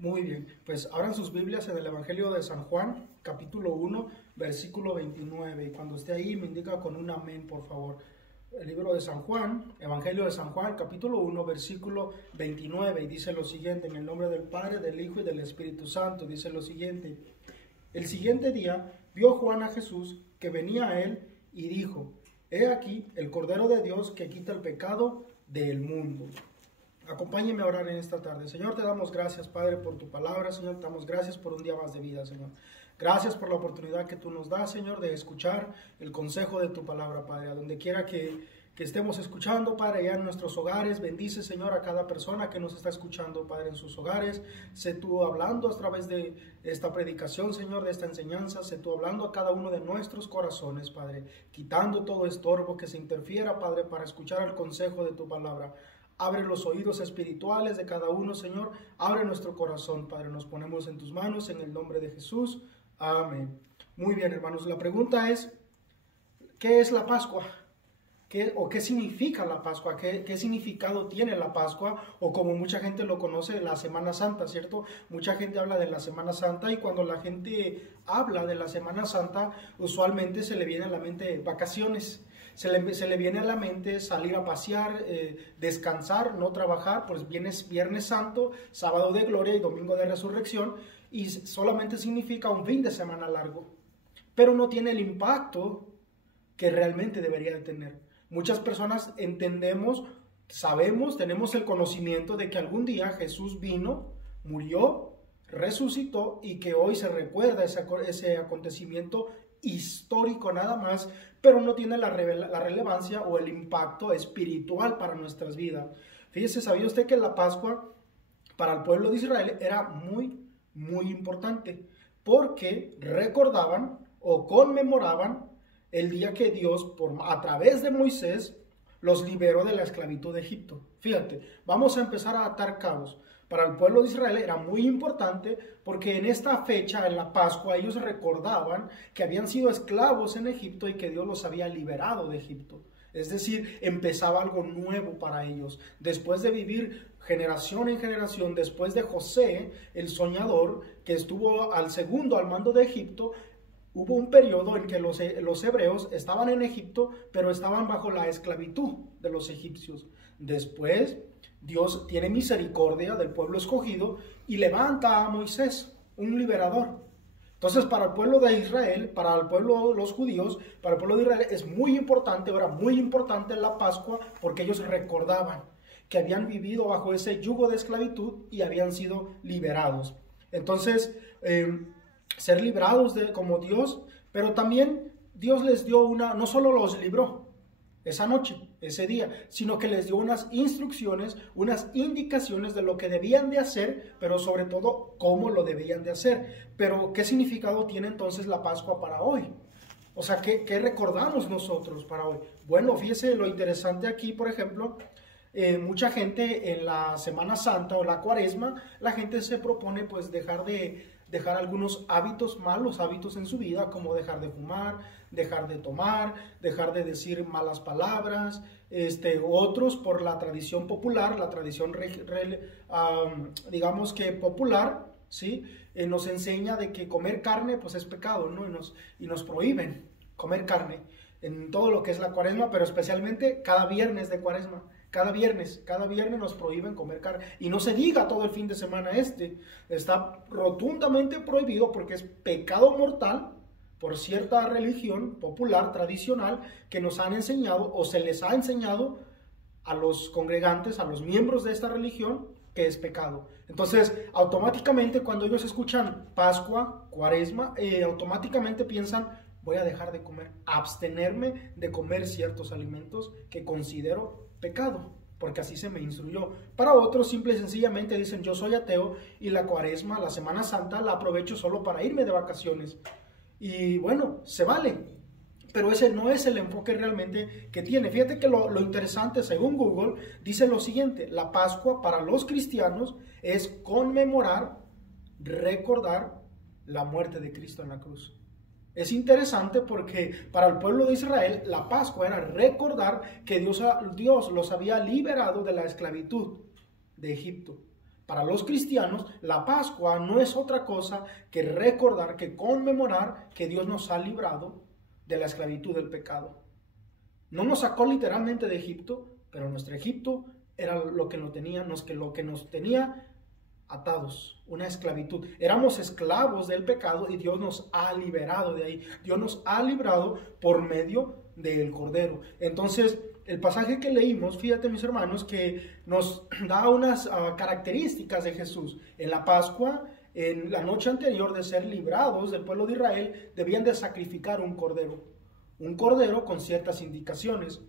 Muy bien, pues abran sus Biblias en el Evangelio de San Juan, capítulo 1, versículo 29. Y cuando esté ahí me indica con un amén, por favor. El libro de San Juan, Evangelio de San Juan, capítulo 1, versículo 29. Y dice lo siguiente: en el nombre del Padre, del Hijo y del Espíritu Santo. Dice lo siguiente: el siguiente día vio Juan a Jesús que venía a él y dijo: he aquí el Cordero de Dios que quita el pecado del mundo. Acompáñeme a orar en esta tarde. Señor, te damos gracias, Padre, por tu palabra. Señor, te damos gracias por un día más de vida, Señor. Gracias por la oportunidad que tú nos das, Señor, de escuchar el consejo de tu palabra, Padre. A donde quiera que estemos escuchando, Padre, allá en nuestros hogares, bendice, Señor, a cada persona que nos está escuchando, Padre, en sus hogares. Sé tú hablando a través de esta predicación, Señor, de esta enseñanza. Sé tú hablando a cada uno de nuestros corazones, Padre, quitando todo estorbo que se interfiera, Padre, para escuchar el consejo de tu palabra. Abre los oídos espirituales de cada uno, Señor. Abre nuestro corazón, Padre. Nos ponemos en tus manos en el nombre de Jesús. Amén. Muy bien, hermanos. La pregunta es, ¿qué es la Pascua? ¿Qué significa la Pascua? ¿Qué significado tiene la Pascua? O como mucha gente lo conoce, la Semana Santa, ¿cierto? Mucha gente habla de la Semana Santa y cuando la gente habla de la Semana Santa, usualmente se le viene a la mente vacaciones. Se le viene a la mente salir a pasear, descansar, no trabajar, pues Viernes Santo, Sábado de Gloria y Domingo de Resurrección, y solamente significa un fin de semana largo, pero no tiene el impacto que realmente debería de tener. Muchas personas entendemos, sabemos, tenemos el conocimiento de que algún día Jesús vino, murió, resucitó y que hoy se recuerda ese acontecimiento histórico nada más, pero no tiene la relevancia o el impacto espiritual para nuestras vidas. Fíjese, ¿sabía usted que la Pascua para el pueblo de Israel era muy importante? Porque recordaban o conmemoraban el día que Dios, a través de Moisés, los liberó de la esclavitud de Egipto. Fíjate, vamos a empezar a atar cabos. Para el pueblo de Israel era muy importante porque en esta fecha, en la Pascua, ellos recordaban que habían sido esclavos en Egipto y que Dios los había liberado de Egipto. Es decir, empezaba algo nuevo para ellos. Después de vivir generación en generación, después de José, el soñador, que estuvo al mando de Egipto, hubo un periodo en que los hebreos estaban en Egipto, pero estaban bajo la esclavitud de los egipcios. Después, Dios tiene misericordia del pueblo escogido y levanta a Moisés, un liberador. Entonces, para el pueblo de Israel, para el pueblo, los judíos, para el pueblo de Israel es muy importante, era muy importante la Pascua porque ellos recordaban que habían vivido bajo ese yugo de esclavitud y habían sido liberados. Entonces, ser librados como Dios, pero también Dios les dio no solo los libró esa noche, ese día, sino que les dio unas instrucciones, unas indicaciones de lo que debían de hacer, pero sobre todo cómo lo debían de hacer. Pero ¿qué significado tiene entonces la Pascua para hoy? O sea, ¿qué recordamos nosotros para hoy? Bueno, fíjese lo interesante aquí, por ejemplo, mucha gente en la Semana Santa o la Cuaresma, la gente se propone pues dejar algunos malos hábitos en su vida, como dejar de fumar, dejar de tomar, dejar de decir malas palabras, otros por la tradición popular, la tradición digamos que popular, ¿sí? Nos enseña de que comer carne pues es pecado, ¿no? Y nos prohíben comer carne en todo lo que es la Cuaresma, pero especialmente cada viernes de Cuaresma. Cada viernes nos prohíben comer carne. Y no se diga todo el fin de semana está rotundamente prohibido porque es pecado mortal por cierta religión popular, tradicional, que nos han enseñado o se les ha enseñado a los congregantes, a los miembros de esta religión, que es pecado. Entonces, automáticamente cuando ellos escuchan Pascua, Cuaresma, automáticamente piensan: voy a dejar de comer, abstenerme de comer ciertos alimentos que considero pecado, porque así se me instruyó. Para otros, simple y sencillamente dicen: yo soy ateo y la Cuaresma, la Semana Santa, la aprovecho solo para irme de vacaciones. Y bueno, se vale, pero ese no es el enfoque realmente que tiene. Fíjate que lo interesante, según Google, dice lo siguiente: la Pascua para los cristianos es conmemorar, recordar la muerte de Cristo en la cruz. Es interesante porque para el pueblo de Israel la Pascua era recordar que Dios los había liberado de la esclavitud de Egipto. Para los cristianos, la Pascua no es otra cosa que recordar, que conmemorar que Dios nos ha librado de la esclavitud del pecado. No nos sacó literalmente de Egipto, pero nuestro Egipto era lo que nos tenía atados, una esclavitud. Éramos esclavos del pecado y Dios nos ha liberado de ahí. Dios nos ha librado por medio del Cordero. Entonces, el pasaje que leímos, fíjate mis hermanos, que nos da unas características de Jesús. En la Pascua, en la noche anterior de ser librados del pueblo de Israel, debían de sacrificar un cordero con ciertas indicaciones.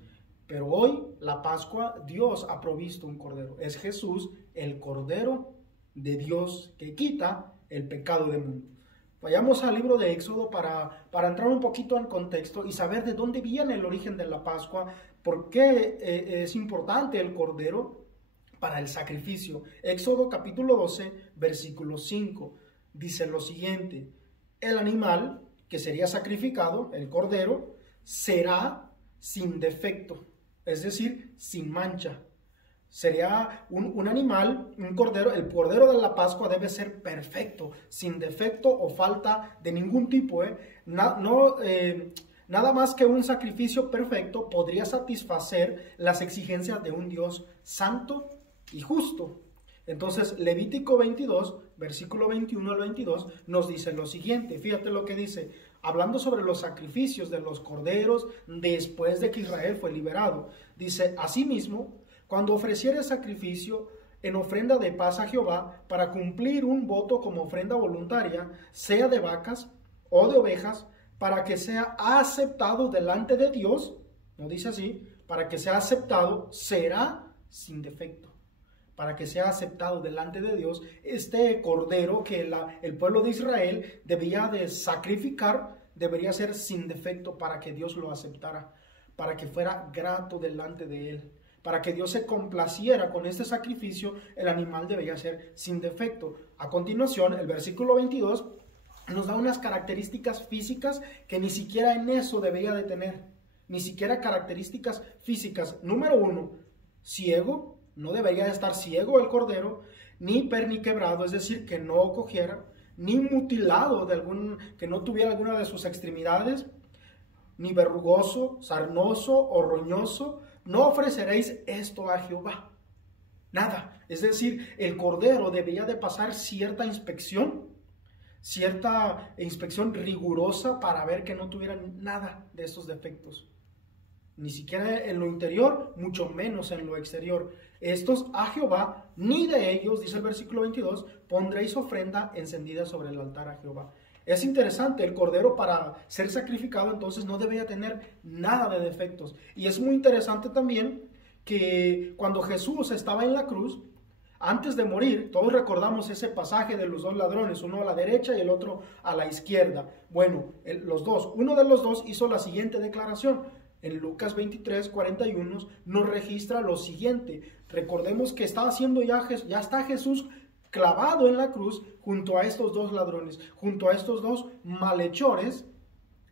Pero hoy, la Pascua, Dios ha provisto un cordero. Es Jesús, el Cordero de Dios que quita el pecado del mundo. Vayamos al libro de Éxodo para entrar un poquito en contexto y saber de dónde viene el origen de la Pascua, por qué es importante el cordero para el sacrificio. Éxodo capítulo 12, versículo 5, dice lo siguiente: el animal que sería sacrificado, el cordero, será sin defecto, es decir, sin mancha. Sería un animal, un cordero. El cordero de la Pascua debe ser perfecto, sin defecto o falta de ningún tipo. Nada más que un sacrificio perfecto podría satisfacer las exigencias de un Dios santo y justo. Entonces, Levítico 22, versículo 21 al 22, nos dice lo siguiente. Fíjate lo que dice, hablando sobre los sacrificios de los corderos después de que Israel fue liberado. Dice, asimismo, cuando ofreciere sacrificio en ofrenda de paz a Jehová para cumplir un voto como ofrenda voluntaria, sea de vacas o de ovejas, para que sea aceptado delante de Dios, no dice así, para que sea aceptado, será sin defecto. Para que sea aceptado delante de Dios, este cordero que el pueblo de Israel debía de sacrificar, debería ser sin defecto para que Dios lo aceptara, para que fuera grato delante de él. Para que Dios se complaciera con este sacrificio, el animal debería ser sin defecto. A continuación, el versículo 22 nos da unas características físicas que ni siquiera en eso debería de tener. Ni siquiera características físicas. Número 1, ciego. No debería de estar ciego el cordero, ni perniquebrado, es decir, que no cogiera, ni mutilado, que no tuviera alguna de sus extremidades, ni verrugoso, sarnoso o roñoso. No ofreceréis esto a Jehová. Nada. Es decir, el cordero debería de pasar cierta inspección rigurosa para ver que no tuviera nada de estos defectos. Ni siquiera en lo interior, mucho menos en lo exterior. Estos a Jehová, ni de ellos, dice el versículo 22, pondréis ofrenda encendida sobre el altar a Jehová. Es interesante, el cordero para ser sacrificado entonces no debía tener nada de defectos. Y es muy interesante también que cuando Jesús estaba en la cruz, antes de morir, todos recordamos ese pasaje de los dos ladrones, uno a la derecha y el otro a la izquierda. Bueno, uno de los dos hizo la siguiente declaración. En Lucas 23, 41 nos registra lo siguiente. Recordemos que ya está Jesús clavado en la cruz junto a estos dos ladrones, junto a estos dos malhechores,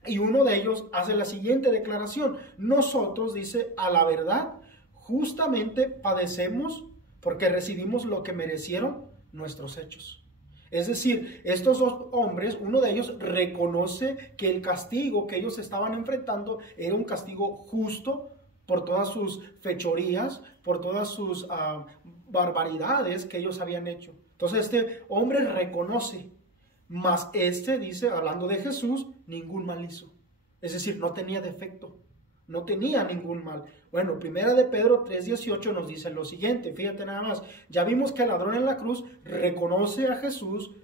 y uno de ellos hace la siguiente declaración: nosotros, dice, a la verdad, justamente padecemos porque recibimos lo que merecieron nuestros hechos. Es decir, estos dos hombres, uno de ellos reconoce que el castigo que ellos estaban enfrentando era un castigo justo por todas sus fechorías, por todas sus barbaridades que ellos habían hecho. Entonces este hombre reconoce, mas este dice, hablando de Jesús, ningún mal hizo. Es decir, no tenía defecto, no tenía ningún mal. Bueno, primera de Pedro 3:18 nos dice lo siguiente, fíjate nada más. Ya vimos que el ladrón en la cruz reconoce a Jesús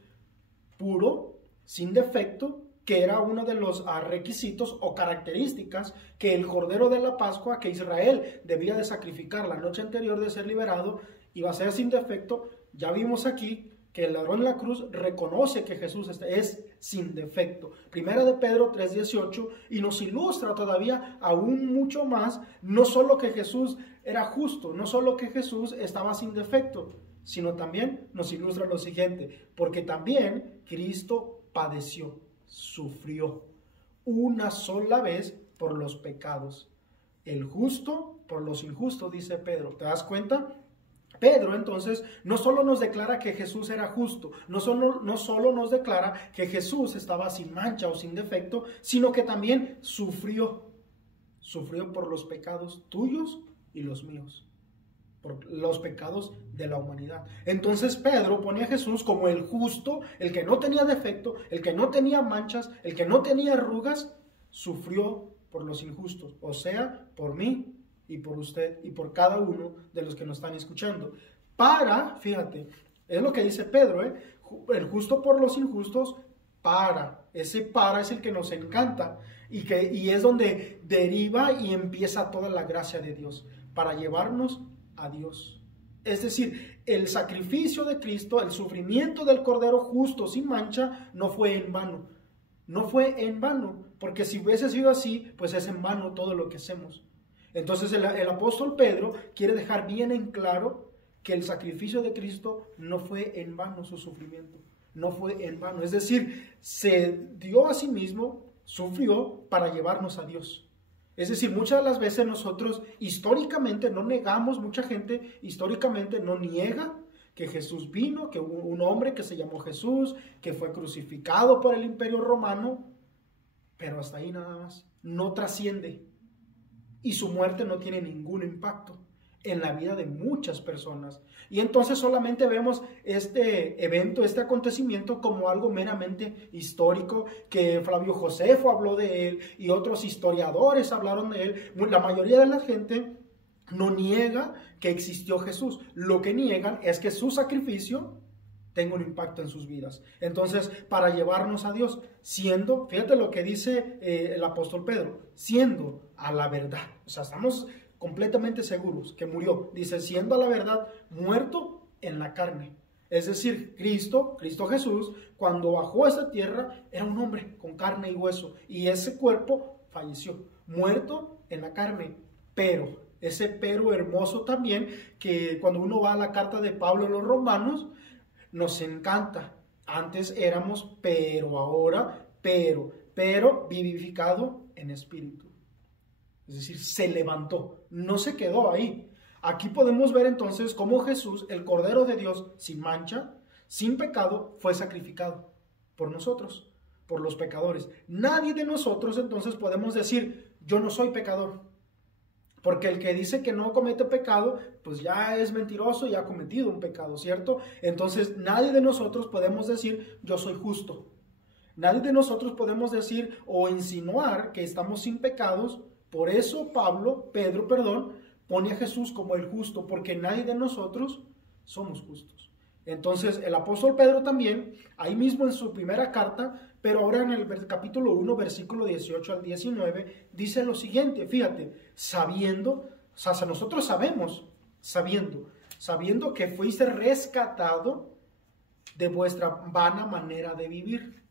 puro, sin defecto, que era uno de los requisitos o características que el cordero de la Pascua que Israel debía de sacrificar la noche anterior de ser liberado iba a ser sin defecto. Ya vimos aquí que el ladrón en la cruz reconoce que Jesús es sin defecto. Primera de Pedro 3:18, y nos ilustra todavía aún mucho más, no solo que Jesús era justo, no solo que Jesús estaba sin defecto, sino también nos ilustra lo siguiente, porque también Cristo padeció, sufrió una sola vez por los pecados, el justo por los injustos, dice Pedro. ¿Te das cuenta? Pedro entonces no solo nos declara que Jesús era justo, no solo nos declara que Jesús estaba sin mancha o sin defecto, sino que también sufrió por los pecados tuyos y los míos, por los pecados de la humanidad. Entonces Pedro pone a Jesús como el justo, el que no tenía defecto, el que no tenía manchas, el que no tenía arrugas, sufrió por los injustos, o sea, por mí y por usted y por cada uno de los que nos están escuchando. Fíjate, es lo que dice Pedro, el justo por los injustos, ese para es el que nos encanta y es donde deriva y empieza toda la gracia de Dios para llevarnos a Dios. Es decir, el sacrificio de Cristo, el sufrimiento del Cordero justo sin mancha, no fue en vano. No fue en vano, porque si hubiese sido así, pues es en vano todo lo que hacemos. Entonces el apóstol Pedro quiere dejar bien en claro que el sacrificio de Cristo no fue en vano, su sufrimiento. No fue en vano. Es decir, se dio a sí mismo, sufrió para llevarnos a Dios. Es decir, muchas de las veces nosotros históricamente no negamos, mucha gente históricamente no niega que Jesús vino, que hubo un hombre que se llamó Jesús, que fue crucificado por el Imperio Romano, pero hasta ahí nada más. No trasciende. Y su muerte no tiene ningún impacto en la vida de muchas personas. Y entonces solamente vemos este evento, este acontecimiento como algo meramente histórico, que Flavio Josefo habló de él y otros historiadores hablaron de él. La mayoría de la gente no niega que existió Jesús. Lo que niegan es que su sacrificio tenga un impacto en sus vidas. Entonces, para llevarnos a Dios, fíjate lo que dice el apóstol Pedro, siendo a la verdad. O sea, estamos completamente seguros que murió. Dice, siendo a la verdad muerto en la carne. Es decir, Cristo Jesús, cuando bajó a esta tierra, era un hombre con carne y hueso. Y ese cuerpo falleció, muerto en la carne. Pero, ese pero hermoso también, que cuando uno va a la carta de Pablo a los Romanos, nos encanta. Antes éramos, pero ahora, pero vivificado en espíritu. Es decir, se levantó, no se quedó ahí. Aquí podemos ver entonces cómo Jesús, el Cordero de Dios, sin mancha, sin pecado, fue sacrificado por nosotros, por los pecadores. Nadie de nosotros entonces podemos decir, yo no soy pecador. Porque el que dice que no comete pecado, pues ya es mentiroso y ha cometido un pecado, ¿cierto? Entonces nadie de nosotros podemos decir, yo soy justo. Nadie de nosotros podemos decir o insinuar que estamos sin pecados. Por eso Pedro, pone a Jesús como el justo, porque nadie de nosotros somos justos. Entonces el apóstol Pedro también, ahí mismo en su primera carta, pero ahora en el capítulo 1, versículo 18 al 19, dice lo siguiente, fíjate, nosotros sabiendo que fuiste rescatado de vuestra vana manera de vivir.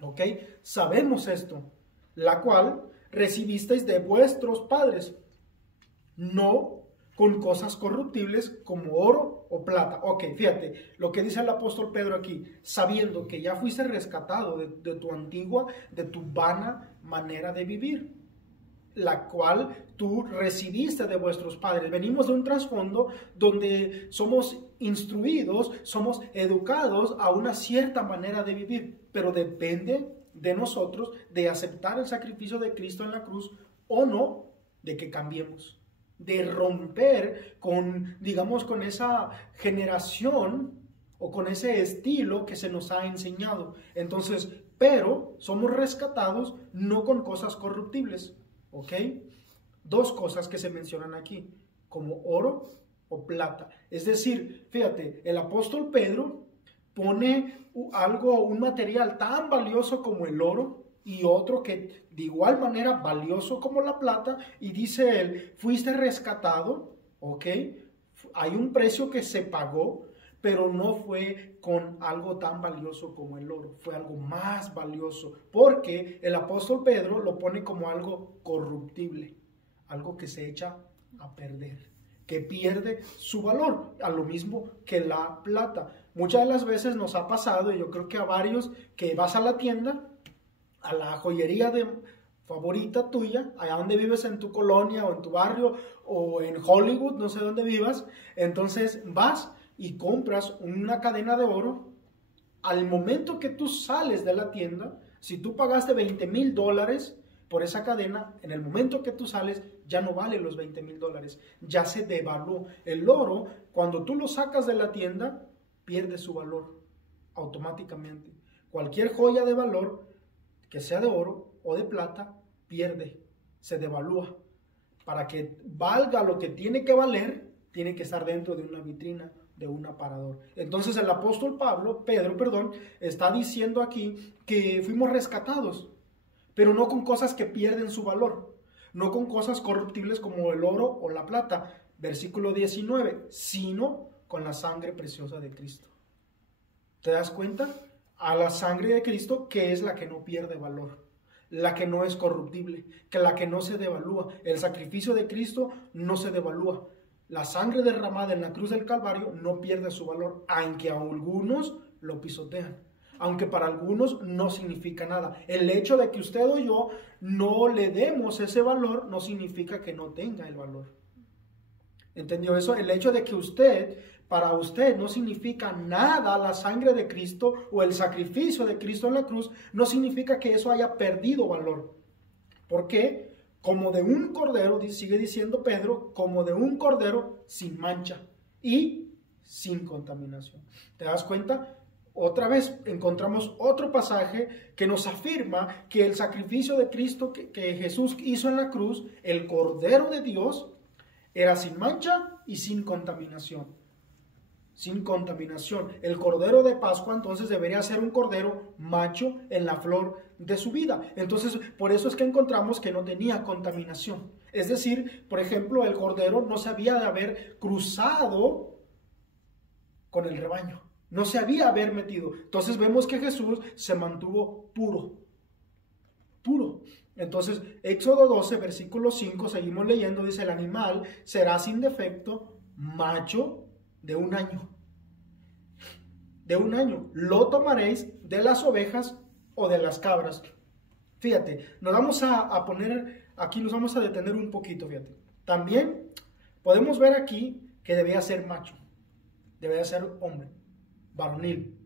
¿Ok? Sabemos esto, la cual recibisteis de vuestros padres, no con cosas corruptibles como oro o plata. Ok, fíjate lo que dice el apóstol Pedro aquí, sabiendo que ya fuiste rescatado de tu antigua, de tu vana manera de vivir, la cual tú recibiste de vuestros padres. Venimos de un trasfondo donde somos instruidos, somos educados a una cierta manera de vivir, pero depende de nosotros de aceptar el sacrificio de Cristo en la cruz o no, de que cambiemos, de romper con esa generación o con ese estilo que se nos ha enseñado. Entonces, pero somos rescatados no con cosas corruptibles, ¿ok? Dos cosas que se mencionan aquí, como oro o plata. Es decir, fíjate, el apóstol Pedro pone un material tan valioso como el oro y otro que de igual manera valioso como la plata, y dice él, fuiste rescatado, ¿ok? Hay un precio que se pagó, pero no fue con algo tan valioso como el oro, fue algo más valioso, porque el apóstol Pedro lo pone como algo corruptible, algo que se echa a perder, que pierde su valor, a lo mismo que la plata. Muchas de las veces nos ha pasado, y yo creo que a varios, que vas a la tienda, a la joyería favorita tuya, allá donde vives, en tu colonia o en tu barrio o en Hollywood, no sé dónde vivas. Entonces vas y compras una cadena de oro. Al momento que tú sales de la tienda, si tú pagaste $20,000 por esa cadena, en el momento que tú sales ya no vale los $20,000, ya se devaluó. El oro, cuando tú lo sacas de la tienda, pierde su valor automáticamente. Cualquier joya de valor, que sea de oro o de plata, pierde, se devalúa. Para que valga lo que tiene que valer, tiene que estar dentro de una vitrina, de un aparador. Entonces el apóstol Pedro, está diciendo aquí que fuimos rescatados, pero no con cosas que pierden su valor, no con cosas corruptibles como el oro o la plata, versículo 19, sino con la sangre preciosa de Cristo. ¿Te das cuenta? A la sangre de Cristo, que es la que no pierde valor, la que no es corruptible, que la que no se devalúa. El sacrificio de Cristo no se devalúa. La sangre derramada en la cruz del Calvario no pierde su valor, aunque a algunos lo pisotean, aunque para algunos no significa nada. El hecho de que usted o yo no le demos ese valor no significa que no tenga el valor. ¿Entendió eso? El hecho de que para usted no significa nada la sangre de Cristo o el sacrificio de Cristo en la cruz, no significa que eso haya perdido valor. ¿Por qué? Como de un cordero, sigue diciendo Pedro, como de un cordero sin mancha y sin contaminación. ¿Te das cuenta? Otra vez encontramos otro pasaje que nos afirma que el sacrificio de Cristo que Jesús hizo en la cruz, el Cordero de Dios, era sin mancha y sin contaminación. Sin contaminación. El Cordero de Pascua entonces debería ser un cordero macho en la flor de su vida. Entonces, por eso es que encontramos que no tenía contaminación. Es decir, por ejemplo, el cordero no se había de haber cruzado con el rebaño. No se había haber metido. Entonces vemos que Jesús se mantuvo puro. Puro. Entonces, Éxodo 12, versículo 5, seguimos leyendo, dice: el animal será sin defecto, macho de un año. De un año. Lo tomaréis de las ovejas o de las cabras. Fíjate, nos vamos a poner, aquí nos vamos a detener un poquito, fíjate. También podemos ver aquí que debía ser macho. Debía ser hombre, varonil.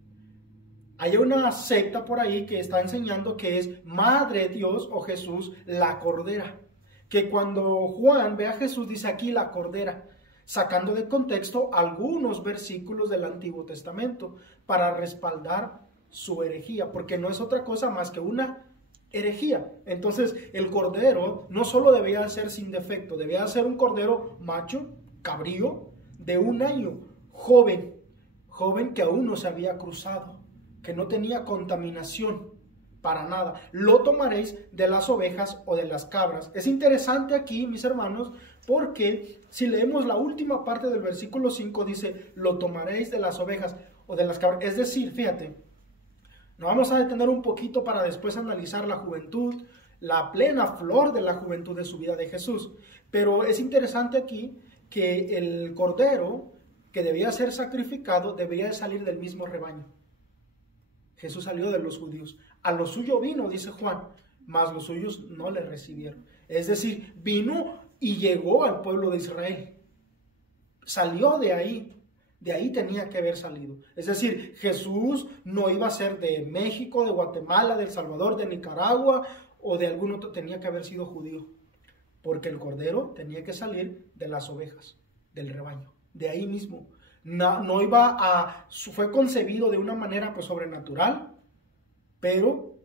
Hay una secta por ahí que está enseñando que es Madre Dios o Jesús la Cordera. Que cuando Juan ve a Jesús dice aquí la Cordera, sacando de contexto algunos versículos del Antiguo Testamento para respaldar su herejía, porque no es otra cosa más que una herejía. Entonces el cordero no solo debía ser sin defecto, debía ser un cordero macho, cabrío, de un año, joven que aún no se había cruzado, que no tenía contaminación para nada. Lo tomaréis de las ovejas o de las cabras. Es interesante aquí, mis hermanos, porque si leemos la última parte del versículo 5, dice: lo tomaréis de las ovejas o de las cabras. Es decir, fíjate, nos vamos a detener un poquito para después analizar la juventud, la plena flor de la juventud de su vida de Jesús. Pero es interesante aquí que el cordero que debía ser sacrificado debería de salir del mismo rebaño. Jesús salió de los judíos. A lo suyo vino, dice Juan, mas los suyos no le recibieron. Es decir, vino y llegó al pueblo de Israel. Salió de ahí tenía que haber salido. Es decir, Jesús no iba a ser de México, de Guatemala, de El Salvador, de Nicaragua o de algún otro, tenía que haber sido judío. Porque el cordero tenía que salir de las ovejas, del rebaño, de ahí mismo. No iba fue concebido de una manera pues sobrenatural, pero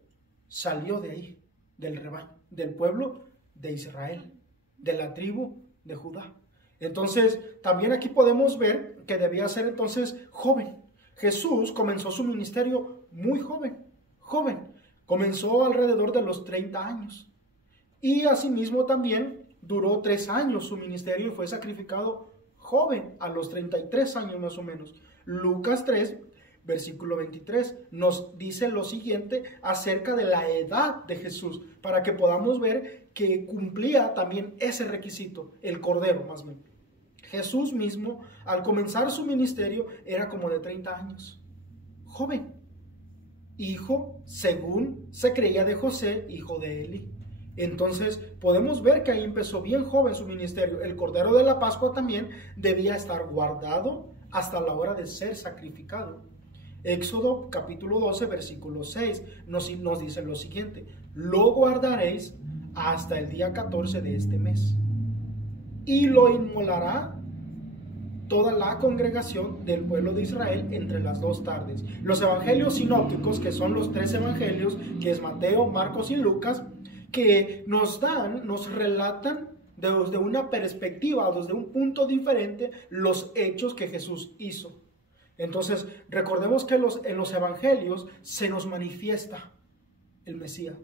salió de ahí, del rebaño, del pueblo de Israel, de la tribu de Judá. Entonces, también aquí podemos ver que debía ser entonces joven. Jesús comenzó su ministerio muy joven. Comenzó alrededor de los 30 años. Y asimismo también duró 3 años su ministerio y fue sacrificado joven, a los 33 años más o menos. Lucas 3, versículo 23, nos dice lo siguiente acerca de la edad de Jesús, para que podamos ver que cumplía también ese requisito, el cordero más bien. Jesús mismo, al comenzar su ministerio, era como de 30 años, joven, hijo, según se creía, de José, hijo de Eli. Entonces podemos ver que ahí empezó bien joven su ministerio. El Cordero de la Pascua también debía estar guardado hasta la hora de ser sacrificado. Éxodo capítulo 12 versículo 6 nos dice lo siguiente: lo guardaréis hasta el día 14 de este mes y lo inmolará toda la congregación del pueblo de Israel entre las 2 tardes. Los evangelios sinópticos, que son los 3 evangelios, que es Mateo, Marcos y Lucas, que nos relatan desde una perspectiva, desde un punto diferente, los hechos que Jesús hizo. Entonces, recordemos que en los evangelios se nos manifiesta el Mesías,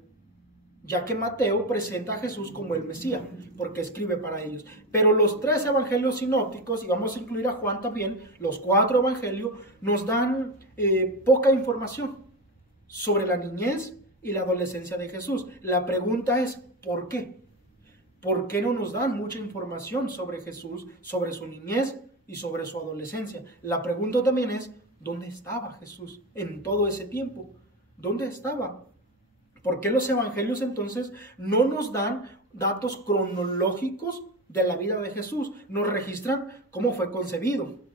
ya que Mateo presenta a Jesús como el Mesías, porque escribe para ellos. Pero los 3 evangelios sinópticos, y vamos a incluir a Juan también, los 4 evangelios, nos dan poca información sobre la niñez y la adolescencia de Jesús. La pregunta es, ¿por qué? ¿Por qué no nos dan mucha información sobre Jesús, sobre su niñez y sobre su adolescencia? La pregunta también es, ¿dónde estaba Jesús en todo ese tiempo? ¿Dónde estaba? ¿Por qué los evangelios entonces no nos dan datos cronológicos de la vida de Jesús? Nos registran cómo fue concebido,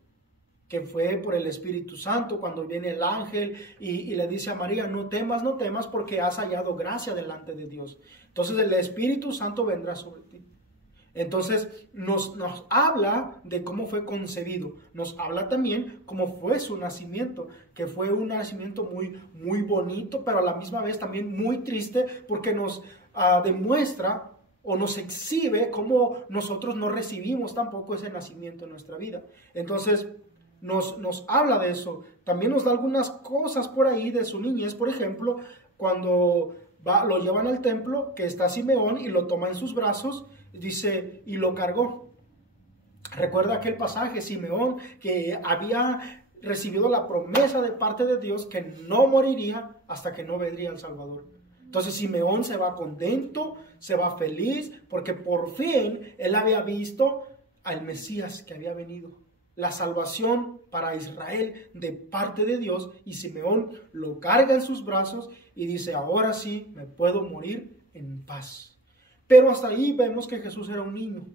que fue por el Espíritu Santo, cuando viene el ángel y le dice a María, no temas porque has hallado gracia delante de Dios. Entonces el Espíritu Santo vendrá sobre ti. Entonces nos habla de cómo fue concebido, nos habla también cómo fue su nacimiento, que fue un nacimiento muy bonito, pero a la misma vez también muy triste, porque nos demuestra o nos exhibe cómo nosotros no recibimos tampoco ese nacimiento en nuestra vida. Entonces nos habla de eso. También nos da algunas cosas por ahí de su niñez, por ejemplo, cuando lo llevan al templo, que está Simeón y lo toma en sus brazos, dice, y lo cargó. Recuerda aquel pasaje, Simeón, que había recibido la promesa de parte de Dios que no moriría hasta que no vendría el Salvador. Entonces Simeón se va contento, se va feliz, porque por fin él había visto al Mesías que había venido, la salvación para Israel de parte de Dios, y Simeón lo carga en sus brazos y dice, ahora sí me puedo morir en paz. Pero hasta ahí vemos que Jesús era un niño,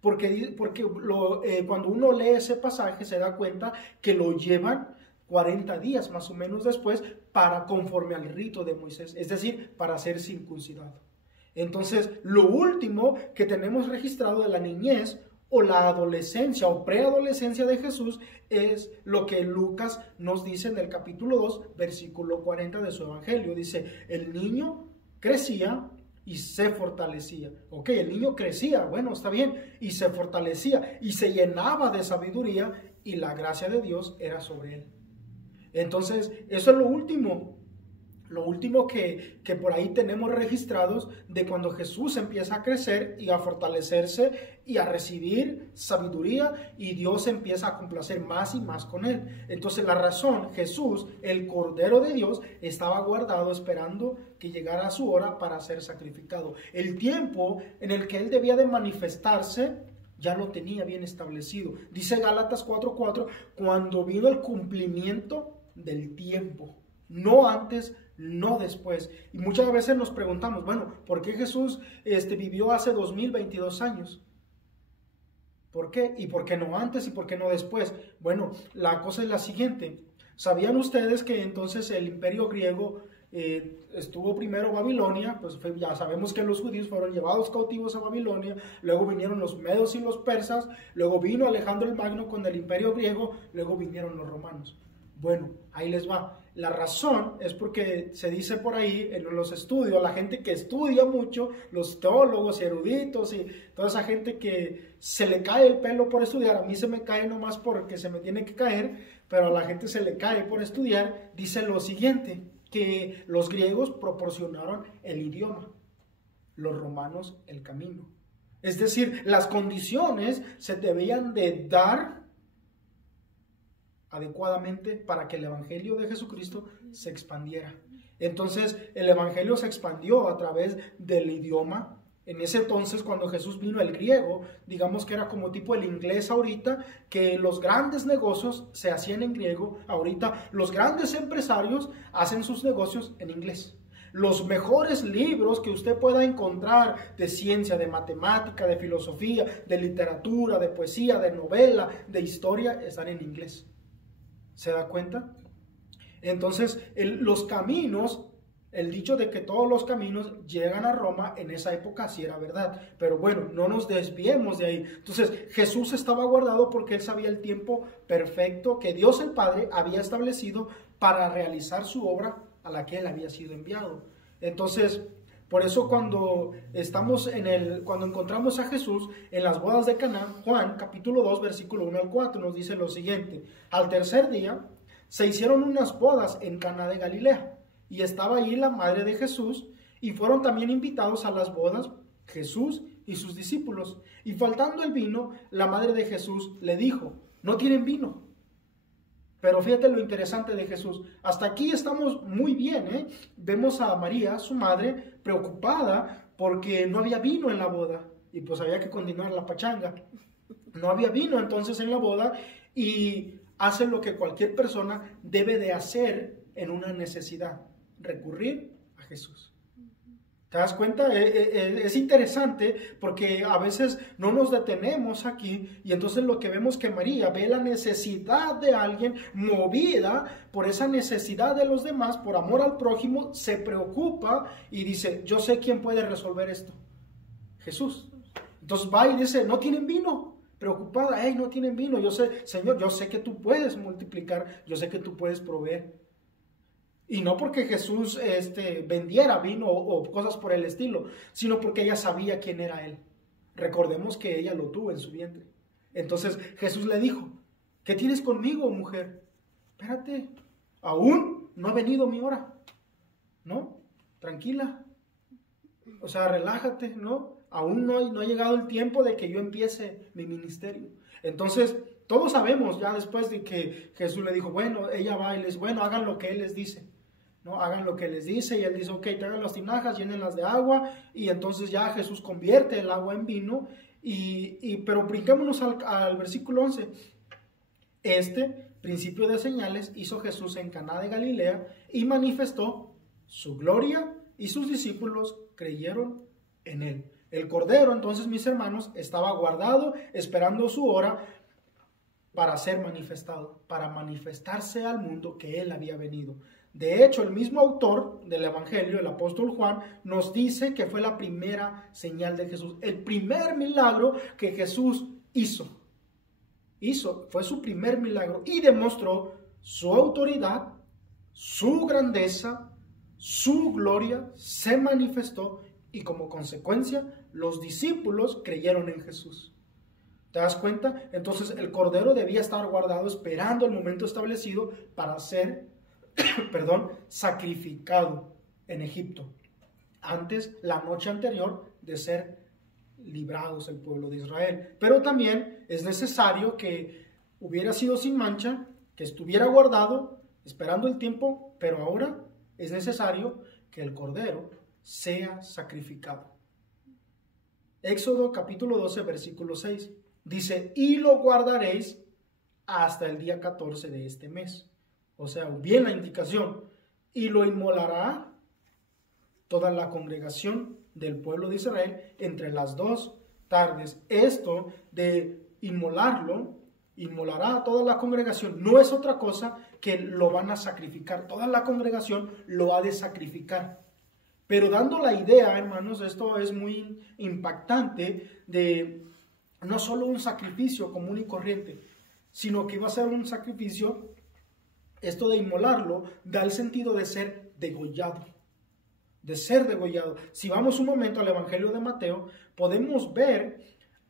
porque cuando uno lee ese pasaje se da cuenta que lo llevan 40 días más o menos después para conforme al rito de Moisés, es decir, para ser circuncidado. Entonces, lo último que tenemos registrado de la niñez o la adolescencia o preadolescencia de Jesús es lo que Lucas nos dice en el capítulo 2, versículo 40 de su evangelio. Dice, el niño crecía y se fortalecía. Ok, el niño crecía, bueno, está bien, y se fortalecía y se llenaba de sabiduría y la gracia de Dios era sobre él. Entonces, eso es lo último que por ahí tenemos registrados de cuando Jesús empieza a crecer y a fortalecerse y a recibir sabiduría, y Dios empieza a complacer más y más con él. Entonces la razón, Jesús, el Cordero de Dios, estaba guardado esperando que llegara su hora para ser sacrificado. El tiempo en el que él debía de manifestarse ya lo tenía bien establecido. Dice Gálatas 4:4, cuando vino el cumplimiento del tiempo, no antes, no después. Y muchas veces nos preguntamos, bueno, ¿por qué Jesús vivió hace 2022 años? ¿Por qué? ¿Y por qué no antes y por qué no después? Bueno, la cosa es la siguiente. ¿Sabían ustedes que entonces el imperio griego estuvo primero Babilonia? Pues ya sabemos que los judíos fueron llevados cautivos a Babilonia, luego vinieron los medos y los persas, luego vino Alejandro el Magno con el imperio griego, luego vinieron los romanos. Bueno, ahí les va. La razón es porque se dice por ahí en los estudios, la gente que estudia mucho, los teólogos y eruditos y toda esa gente que se le cae el pelo por estudiar, a mí se me cae nomás porque se me tiene que caer, pero a la gente se le cae por estudiar, dice lo siguiente, que los griegos proporcionaron el idioma, los romanos el camino. Es decir, las condiciones se debían de dar adecuadamente para que el evangelio de Jesucristo se expandiera. Entonces el evangelio se expandió a través del idioma. En ese entonces, cuando Jesús vino, el griego, digamos que era como tipo el inglés ahorita, que los grandes negocios se hacían en griego. Ahorita los grandes empresarios hacen sus negocios en inglés. Los mejores libros que usted pueda encontrar de ciencia, de matemática, de filosofía, de literatura, de poesía, de novela, de historia, están en inglés. ¿Se da cuenta? Entonces, los caminos, el dicho de que todos los caminos llegan a Roma, en esa época sí era verdad. Pero bueno, no nos desviemos de ahí. Entonces, Jesús estaba guardado porque él sabía el tiempo perfecto que Dios el Padre había establecido para realizar su obra a la que él había sido enviado. Entonces, por eso cuando encontramos a Jesús en las bodas de Caná, Juan capítulo 2 versículo 1 al 4 nos dice lo siguiente: al tercer día se hicieron unas bodas en Caná de Galilea, y estaba allí la madre de Jesús, y fueron también invitados a las bodas Jesús y sus discípulos. Y faltando el vino, la madre de Jesús le dijo: no tienen vino. Pero fíjate lo interesante de Jesús. Hasta aquí estamos muy bien, ¿eh? Vemos a María, su madre, preocupada porque no había vino en la boda. Y pues había que continuar la pachanga. No había vino entonces en la boda, y hace lo que cualquier persona debe de hacer en una necesidad: recurrir a Jesús. ¿Te das cuenta? Es interesante porque a veces no nos detenemos aquí, y entonces lo que vemos que María ve la necesidad de alguien, movida por esa necesidad de los demás, por amor al prójimo, se preocupa y dice: yo sé quién puede resolver esto, Jesús. Entonces va y dice: no tienen vino. Preocupada: hey, no tienen vino. Yo sé, Señor, yo sé que tú puedes multiplicar, yo sé que tú puedes proveer. Y no porque Jesús vendiera vino o cosas por el estilo, sino porque ella sabía quién era él. Recordemos que ella lo tuvo en su vientre. Entonces Jesús le dijo: ¿qué tienes conmigo, mujer? Espérate, aún no ha venido mi hora, ¿no? Tranquila, o sea, relájate, ¿no? Aún no ha llegado el tiempo de que yo empiece mi ministerio. Entonces, todos sabemos ya después de que Jesús le dijo, bueno, ella va y les, bueno, hagan lo que él les dice, ¿no? Hagan lo que les dice, y él dice, ok, traigan las tinajas, llénenlas de agua, y entonces ya Jesús convierte el agua en vino, pero brinquémonos al versículo 11. Este principio de señales hizo Jesús en Caná de Galilea y manifestó su gloria, y sus discípulos creyeron en él. El Cordero, entonces, mis hermanos, estaba guardado, esperando su hora para ser manifestado, para manifestarse al mundo que él había venido. De hecho, el mismo autor del Evangelio, el apóstol Juan, nos dice que fue la primera señal de Jesús, el primer milagro que Jesús hizo, fue su primer milagro, y demostró su autoridad, su grandeza, su gloria, se manifestó, y como consecuencia los discípulos creyeron en Jesús. ¿Te das cuenta? Entonces el Cordero debía estar guardado esperando el momento establecido para ser sacrificado en Egipto, antes, la noche anterior, de ser librados el pueblo de Israel. Pero también es necesario que hubiera sido sin mancha, que estuviera guardado esperando el tiempo, pero ahora es necesario que el Cordero sea sacrificado. Éxodo capítulo 12 versículo 6 dice, y lo guardaréis hasta el día 14 de este mes. O sea, bien la indicación, y lo inmolará toda la congregación del pueblo de Israel entre las 2 tardes. Esto de inmolarlo, inmolará a toda la congregación, no es otra cosa que lo van a sacrificar. Toda la congregación lo ha de sacrificar. Pero dando la idea, hermanos, esto es muy impactante, de no solo un sacrificio común y corriente, sino que iba a ser un sacrificio, esto de inmolarlo, da el sentido de ser degollado. De ser degollado. Si vamos un momento al Evangelio de Mateo, podemos ver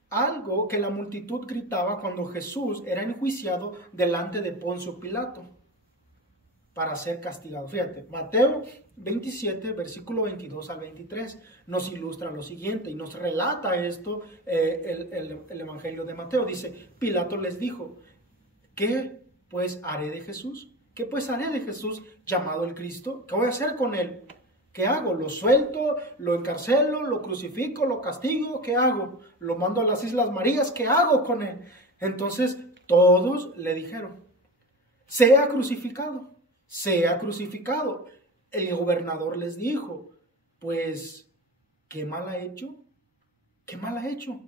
algo que la multitud gritaba cuando Jesús era enjuiciado delante de Poncio Pilato para ser castigado. Fíjate, Mateo 27, versículo 22 al 23, nos ilustra lo siguiente y nos relata esto el Evangelio de Mateo. Dice, Pilato les dijo, ¿qué pues haré de Jesús? ¿Qué pues haré de Jesús llamado el Cristo? ¿Qué voy a hacer con él? ¿Qué hago? ¿Lo suelto? ¿Lo encarcelo? ¿Lo crucifico? ¿Lo castigo? ¿Qué hago? ¿Lo mando a las Islas Marías? ¿Qué hago con él? Entonces todos le dijeron, sea crucificado, sea crucificado. el gobernador les dijo, pues, ¿qué mal ha hecho? ¿Qué mal ha hecho?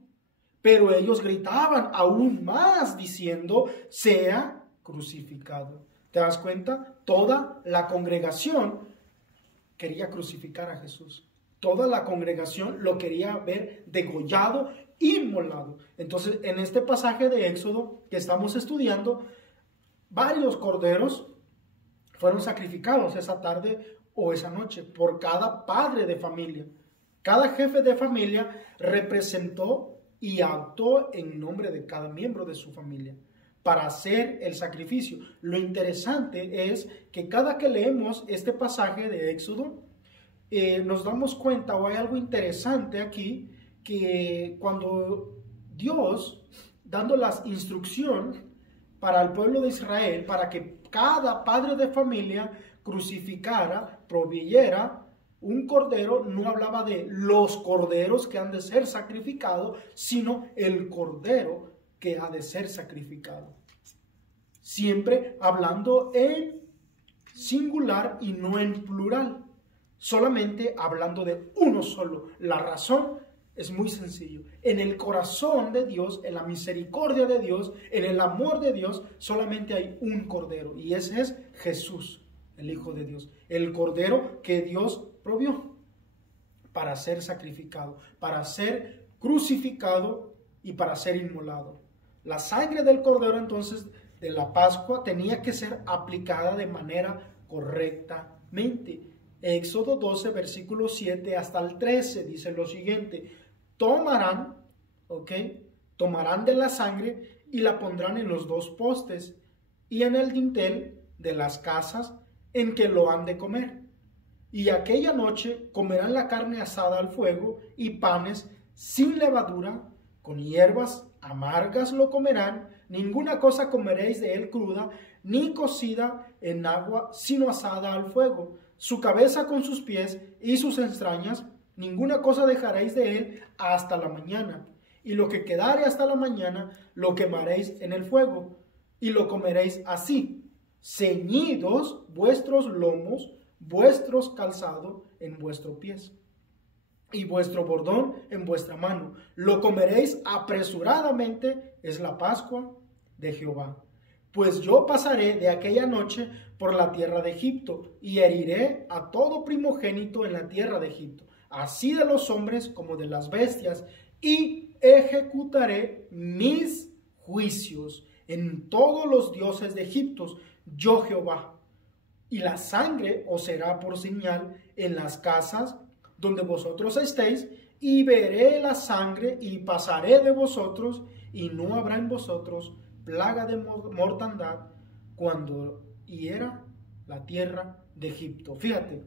Pero ellos gritaban aún más diciendo, sea crucificado. ¿Te das cuenta? Toda la congregación quería crucificar a Jesús. Toda la congregación lo quería ver degollado, inmolado. Entonces, en este pasaje de Éxodo que estamos estudiando, varios corderos fueron sacrificados esa tarde o esa noche por cada padre de familia. Cada jefe de familia representó y actuó en nombre de cada miembro de su familia para hacer el sacrificio. Lo interesante es que cada que leemos este pasaje de Éxodo, nos damos cuenta, o hay algo interesante aquí, que cuando Dios, dando la instrucción para el pueblo de Israel, para que cada padre de familia crucificara, proveyera un cordero, no hablaba de los corderos que han de ser sacrificados, sino el cordero que ha de ser sacrificado. Siempre hablando en singular y no en plural, solamente hablando de uno solo. La razón es muy sencillo. En el corazón de Dios, en la misericordia de Dios, en el amor de Dios, solamente hay un cordero, y ese es Jesús, el Hijo de Dios, el cordero que Dios provió para ser sacrificado, para ser crucificado y para ser inmolado. La sangre del cordero, entonces, de la Pascua tenía que ser aplicada de manera correctamente. Éxodo 12, versículo 7 hasta el 13 dice lo siguiente: tomarán de la sangre y la pondrán en los dos postes y en el dintel de las casas en que lo han de comer. Y aquella noche comerán la carne asada al fuego y panes sin levadura, con hierbas amargas lo comerán. Ninguna cosa comeréis de él cruda, ni cocida en agua, sino asada al fuego. Su cabeza con sus pies y sus entrañas, ninguna cosa dejaréis de él hasta la mañana. Y lo que quedare hasta la mañana, lo quemaréis en el fuego, y lo comeréis así, ceñidos vuestros lomos, vuestros calzados en vuestros pies, y vuestro bordón en vuestra mano. Lo comeréis apresuradamente, es la Pascua de Jehová. Pues yo pasaré de aquella noche por la tierra de Egipto, y heriré a todo primogénito en la tierra de Egipto, así de los hombres como de las bestias, y ejecutaré mis juicios en todos los dioses de Egipto, yo Jehová. Y la sangre os será por señal en las casas donde vosotros estéis, y veré la sangre y pasaré de vosotros, y no habrá en vosotros plaga de mortandad cuando hiera la tierra de Egipto. Fíjate,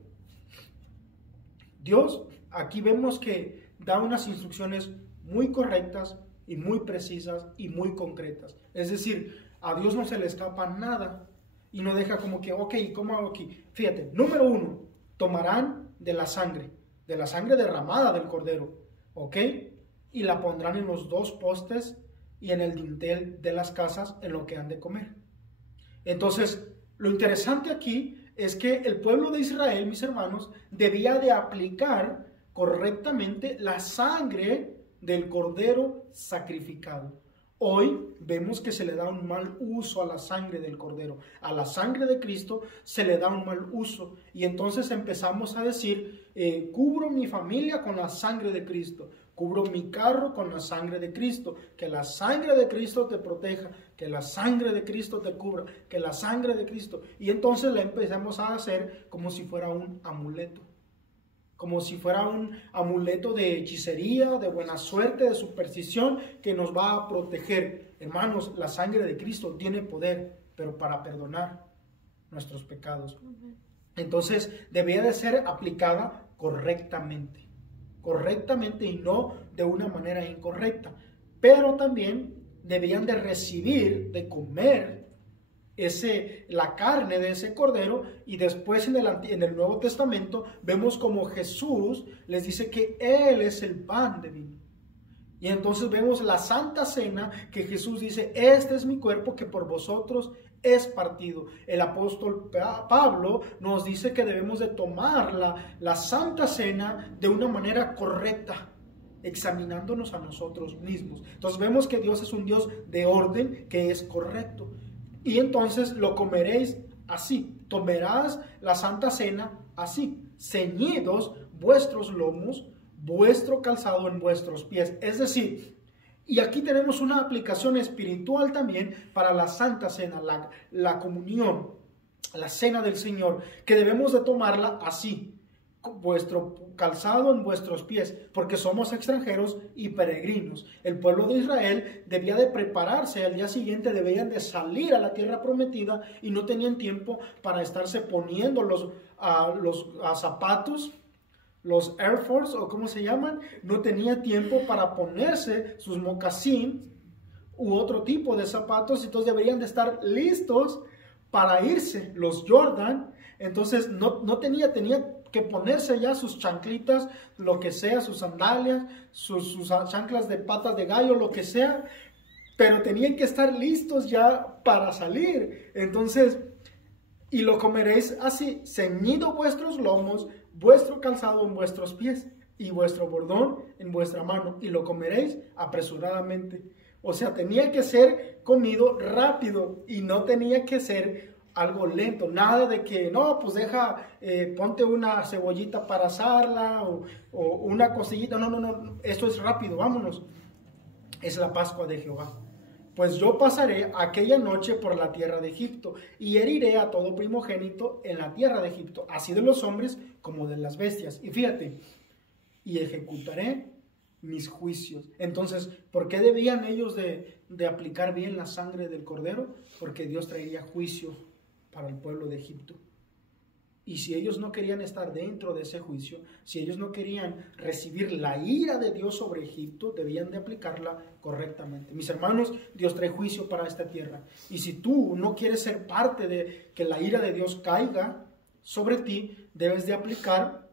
Dios aquí vemos que da unas instrucciones muy correctas y muy precisas y muy concretas. Es decir, a Dios no se le escapa nada y no deja como que, ok, ¿cómo hago aquí? Fíjate, número 1, tomarán de la sangre derramada del cordero, ¿ok? Y la pondrán en los dos postes y en el dintel de las casas en lo que han de comer. Entonces, lo interesante aquí es que el pueblo de Israel, mis hermanos, debía de aplicar correctamente la sangre del cordero sacrificado. Hoy vemos que se le da un mal uso a la sangre del cordero. A la sangre de Cristo se le da un mal uso. Y entonces empezamos a decir, cubro mi familia con la sangre de Cristo. Cubro mi carro con la sangre de Cristo. Que la sangre de Cristo te proteja. Que la sangre de Cristo te cubra. Que la sangre de Cristo. Y entonces la empezamos a hacer como si fuera un amuleto. Como si fuera un amuleto de hechicería, de buena suerte, de superstición, que nos va a proteger. Hermanos, la sangre de Cristo tiene poder, pero para perdonar nuestros pecados. Entonces, debía de ser aplicada correctamente y no de una manera incorrecta. Pero también debían de recibir, de comer la carne de ese cordero. Y después en el Nuevo Testamento vemos como Jesús les dice que Él es el pan de vida. Y entonces vemos la Santa Cena, que Jesús dice, este es mi cuerpo que por vosotros es partido. El apóstol Pablo nos dice que debemos de tomar la Santa Cena de una manera correcta, examinándonos a nosotros mismos. Entonces vemos que Dios es un Dios de orden, que es correcto. Y entonces lo comeréis así. Tomarás la Santa Cena así, ceñidos vuestros lomos, vuestro calzado en vuestros pies. Es decir, y aquí tenemos una aplicación espiritual también para la Santa Cena, la comunión, la cena del Señor, que debemos de tomarla así, vuestro calzado en vuestros pies, porque somos extranjeros y peregrinos. El pueblo de Israel debía de prepararse, al día siguiente debían de salir a la tierra prometida y no tenían tiempo para estarse poniendo los zapatos, los Air Force o cómo se llaman, no tenía tiempo para ponerse sus mocasín u otro tipo de zapatos, entonces deberían de estar listos para irse, los Jordan. Entonces no tenía que ponerse ya sus chanclitas, lo que sea, sus sandalias, sus chanclas de patas de gallo, lo que sea, pero tenían que estar listos ya para salir. Entonces, y lo comeréis así, ceñido vuestros lomos, vuestro calzado en vuestros pies y vuestro bordón en vuestra mano, y lo comeréis apresuradamente. O sea, tenía que ser comido rápido y no tenía que ser algo lento, nada de que no, pues ponte una cebollita para asarla o una cosillita, no, esto es rápido, vámonos. Es la Pascua de Jehová. Pues yo pasaré aquella noche por la tierra de Egipto y heriré a todo primogénito en la tierra de Egipto, así de los hombres como de las bestias. Y fíjate, y ejecutaré mis juicios. Entonces, ¿por qué debían ellos de aplicar bien la sangre del cordero? Porque Dios traería juicio para el pueblo de Egipto. Y si ellos no querían estar dentro de ese juicio, si ellos no querían recibir la ira de Dios sobre Egipto, debían de aplicarla correctamente. Mis hermanos, Dios trae juicio para esta tierra. Y si tú no quieres ser parte de que la ira de Dios caiga sobre ti, debes de aplicar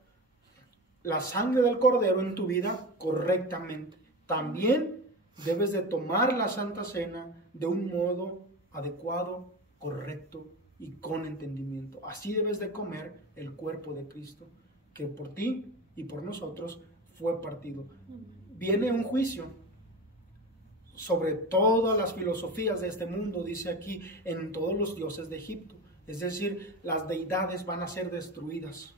la sangre del cordero en tu vida correctamente. También debes de tomar la Santa Cena de un modo adecuado, correcto y con entendimiento. Así debes de comer el cuerpo de Cristo, que por ti y por nosotros fue partido. Viene un juicio sobre todas las filosofías de este mundo, dice aquí, en todos los dioses de Egipto. Es decir, las deidades van a ser destruidas.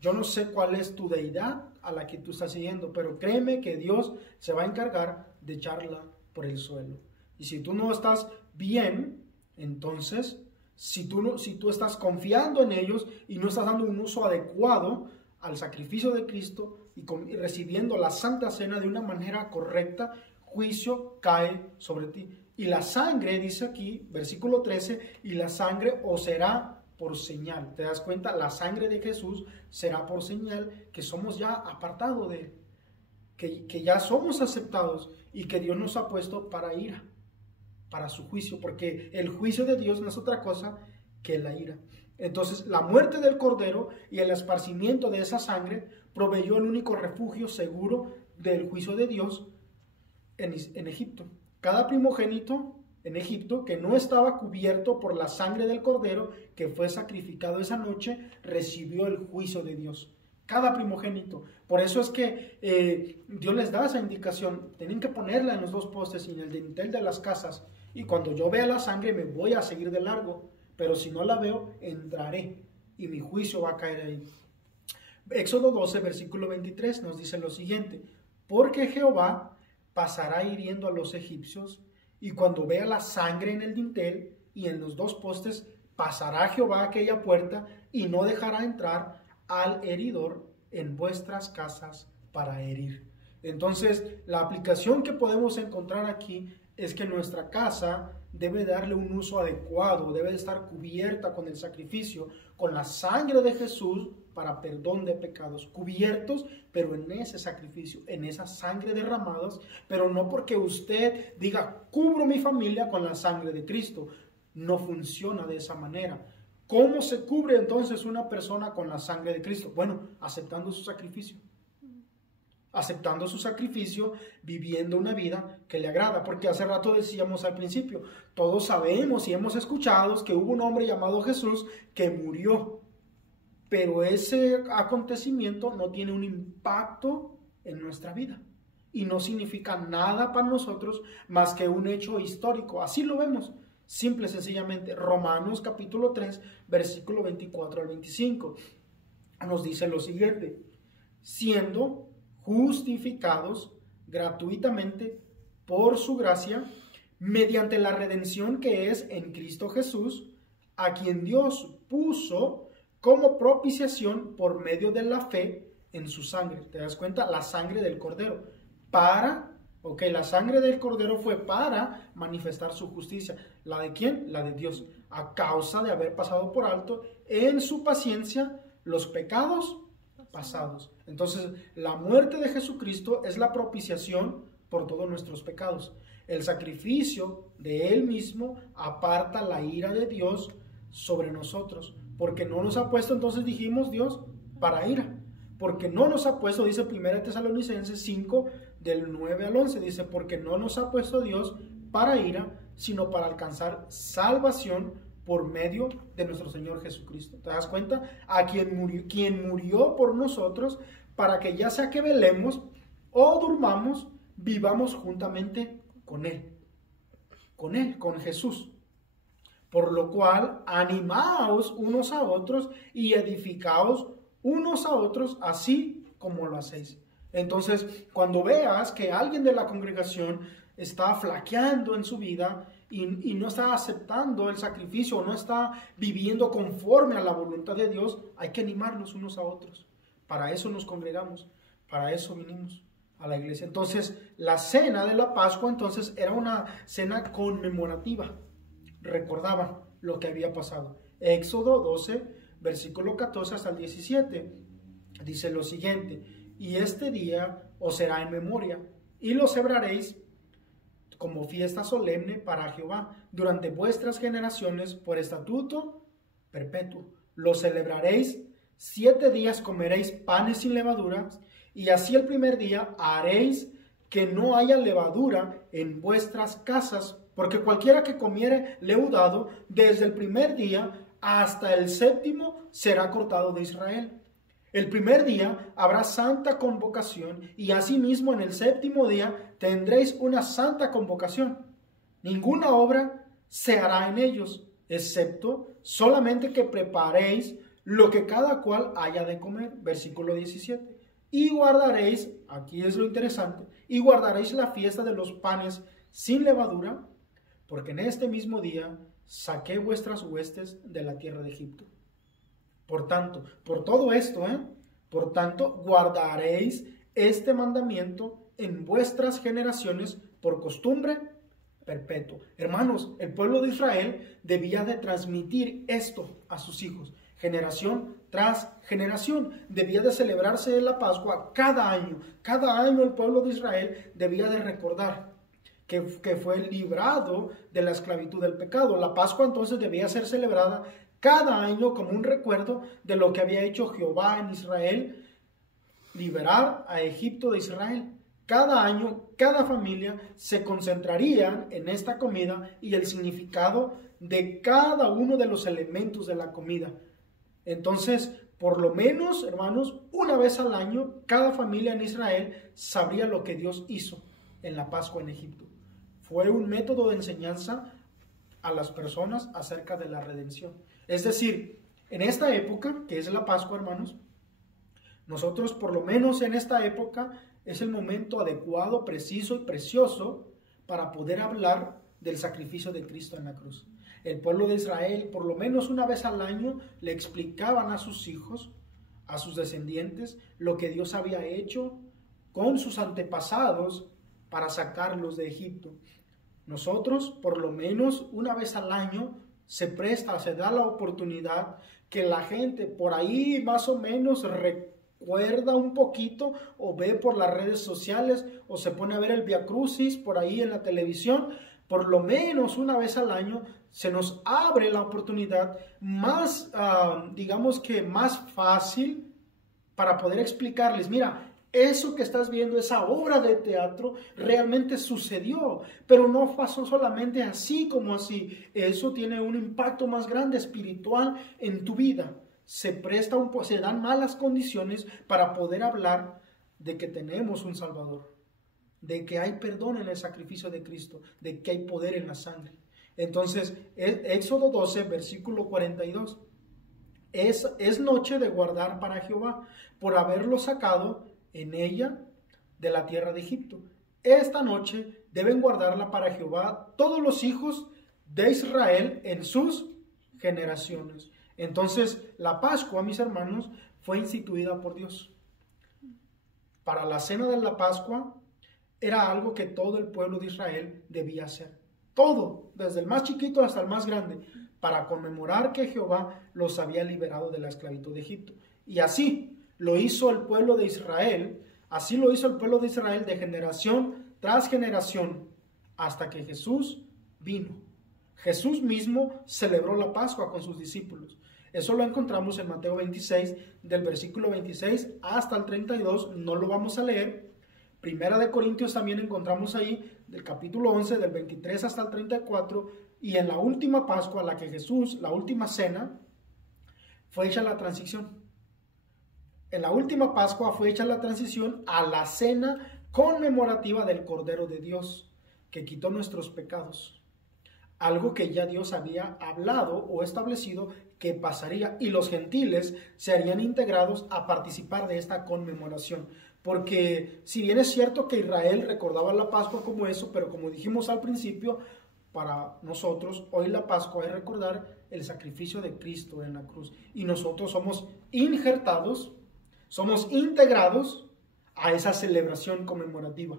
Yo no sé cuál es tu deidad a la que tú estás siguiendo, pero créeme que Dios se va a encargar de echarla por el suelo. Y si tú no estás bien, entonces, si tú estás confiando en ellos y no estás dando un uso adecuado al sacrificio de Cristo y recibiendo la Santa Cena de una manera correcta, juicio cae sobre ti. Y la sangre, dice aquí, versículo 13, y la sangre os será por señal. ¿Te das cuenta? La sangre de Jesús será por señal que somos ya apartados de Él, que ya somos aceptados y que Dios nos ha puesto para ira, para su juicio, porque el juicio de Dios no es otra cosa que la ira. Entonces, la muerte del Cordero y el esparcimiento de esa sangre proveyó el único refugio seguro del juicio de Dios en Egipto. Cada primogénito en Egipto que no estaba cubierto por la sangre del Cordero que fue sacrificado esa noche, recibió el juicio de Dios. Cada primogénito. Por eso es que Dios les da esa indicación. Tienen que ponerla en los dos postes y en el dintel de las casas. Y cuando yo vea la sangre me voy a seguir de largo. Pero si no la veo, entraré y mi juicio va a caer ahí. Éxodo 12, versículo 23 nos dice lo siguiente. Porque Jehová pasará hiriendo a los egipcios, y cuando vea la sangre en el dintel y en los dos postes, pasará Jehová aquella puerta y no dejará entrar al heridor en vuestras casas para herir. Entonces, la aplicación que podemos encontrar aquí es que nuestra casa debe darle un uso adecuado, debe estar cubierta con el sacrificio, con la sangre de Jesús para perdón de pecados, cubiertos, pero en ese sacrificio, en esa sangre derramadas, pero no porque usted diga, cubro mi familia con la sangre de Cristo. No funciona de esa manera. ¿Cómo se cubre entonces una persona con la sangre de Cristo? Bueno, aceptando su sacrificio. aceptando su sacrificio, viviendo una vida que le agrada. Porque hace rato decíamos al principio, todos sabemos y hemos escuchado que hubo un hombre llamado Jesús que murió, pero ese acontecimiento no tiene un impacto en nuestra vida y no significa nada para nosotros más que un hecho histórico. Así lo vemos, simple y sencillamente. Romanos capítulo 3, versículo 24 al 25, nos dice lo siguiente: siendo justificados gratuitamente por su gracia, mediante la redención que es en Cristo Jesús, a quien Dios puso como propiciación por medio de la fe en su sangre. ¿Te das cuenta? La sangre del Cordero. La sangre del Cordero fue para manifestar su justicia. ¿La de quién? La de Dios. A causa de haber pasado por alto en su paciencia los pecados pasados. Entonces, la muerte de Jesucristo es la propiciación por todos nuestros pecados. El sacrificio de Él mismo aparta la ira de Dios sobre nosotros, porque no nos ha puesto, entonces dijimos, Dios para ira, porque no nos ha puesto, dice 1 Tesalonicenses 5, del 9 al 11, dice, porque no nos ha puesto Dios para ira, sino para alcanzar salvación por medio de nuestro Señor Jesucristo. ¿Te das cuenta? A quien murió por nosotros, para que ya sea que velemos o durmamos, vivamos juntamente con Él, con Jesús. Por lo cual, animaos unos a otros y edificaos unos a otros, así como lo hacéis. Entonces, cuando veas que alguien de la congregación está flaqueando en su vida y no está aceptando el sacrificio, o no está viviendo conforme a la voluntad de Dios, hay que animarnos unos a otros. Para eso nos congregamos, para eso vinimos a la iglesia. Entonces, la cena de la Pascua entonces era una cena conmemorativa. Recordaban lo que había pasado. Éxodo 12, versículo 14 hasta el 17, dice lo siguiente: y este día os será en memoria, y lo celebraréis como fiesta solemne para Jehová durante vuestras generaciones por estatuto perpetuo. Lo celebraréis 7 días, comeréis panes sin levaduras, y así el primer día haréis que no haya levadura en vuestras casas, porque cualquiera que comiere leudado desde el primer día hasta el 7º será cortado de Israel. El primer día habrá santa convocación, y asimismo en el 7º día tendréis una santa convocación. Ninguna obra se hará en ellos, excepto solamente que preparéis lo que cada cual haya de comer. Versículo 17. Y guardaréis, aquí es lo interesante, y guardaréis la fiesta de los panes sin levadura, porque en este mismo día saqué vuestras huestes de la tierra de Egipto. Por tanto, por todo esto, por tanto, guardaréis este mandamiento en vuestras generaciones por costumbre perpetua. Hermanos, el pueblo de Israel debía de transmitir esto a sus hijos. Generación tras generación. Debía de celebrarse la Pascua cada año. Cada año el pueblo de Israel debía de recordar que fue librado de la esclavitud del pecado. La Pascua entonces debía ser celebrada cada año como un recuerdo de lo que había hecho Jehová en Israel, liberar a Egipto de Israel. Cada año, cada familia se concentraría en esta comida y el significado de cada uno de los elementos de la comida. Entonces, por lo menos, hermanos, una vez al año, cada familia en Israel sabría lo que Dios hizo en la Pascua en Egipto. Fue un método de enseñanza a las personas acerca de la redención. Es decir, en esta época, que es la Pascua, hermanos, nosotros por lo menos en esta época es el momento adecuado, preciso y precioso para poder hablar del sacrificio de Cristo en la cruz. El pueblo de Israel, por lo menos una vez al año, le explicaban a sus hijos, a sus descendientes, lo que Dios había hecho con sus antepasados para sacarlos de Egipto. Nosotros, por lo menos una vez al año, se da la oportunidad que la gente por ahí más o menos recuerda un poquito o ve por las redes sociales o se pone a ver el Via Crucis por ahí en la televisión. Por lo menos una vez al año se nos abre la oportunidad más, digamos que más fácil para poder explicarles, mira, Eso que estás viendo, esa obra de teatro, realmente sucedió, pero no pasó solamente así como así. Eso tiene un impacto más grande espiritual en tu vida. Se dan malas condiciones para poder hablar de que tenemos un Salvador, de que hay perdón en el sacrificio de Cristo, de que hay poder en la sangre. Entonces, Éxodo 12, versículo 42. Es noche de guardar para Jehová, por haberlo sacado en ella de la tierra de Egipto. Esta noche deben guardarla para Jehová todos los hijos de Israel en sus generaciones. Entonces, la Pascua, mis hermanos, fue instituida por Dios. Para la cena de la Pascua era algo que todo el pueblo de Israel debía hacer. Todo, desde el más chiquito hasta el más grande, para conmemorar que Jehová los había liberado de la esclavitud de Egipto. Y así lo hizo el pueblo de Israel, de generación tras generación, hasta que Jesús vino. Jesús mismo celebró la Pascua con sus discípulos. Eso lo encontramos en Mateo 26, del versículo 26 hasta el 32, no lo vamos a leer. Primera de Corintios también encontramos ahí, del capítulo 11, del 23 hasta el 34, y en la última Pascua, la que Jesús, la última cena, fue hecha la transición. En la última Pascua fue hecha la transición a la cena conmemorativa del Cordero de Dios, que quitó nuestros pecados. Algo que ya Dios había hablado o establecido que pasaría, y los gentiles se harían integrados a participar de esta conmemoración. Porque si bien es cierto que Israel recordaba la Pascua como eso, pero como dijimos al principio, para nosotros hoy la Pascua es recordar el sacrificio de Cristo en la cruz. Y nosotros somos injertados, somos integrados a esa celebración conmemorativa.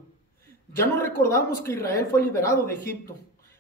Ya no recordamos que Israel fue liberado de Egipto.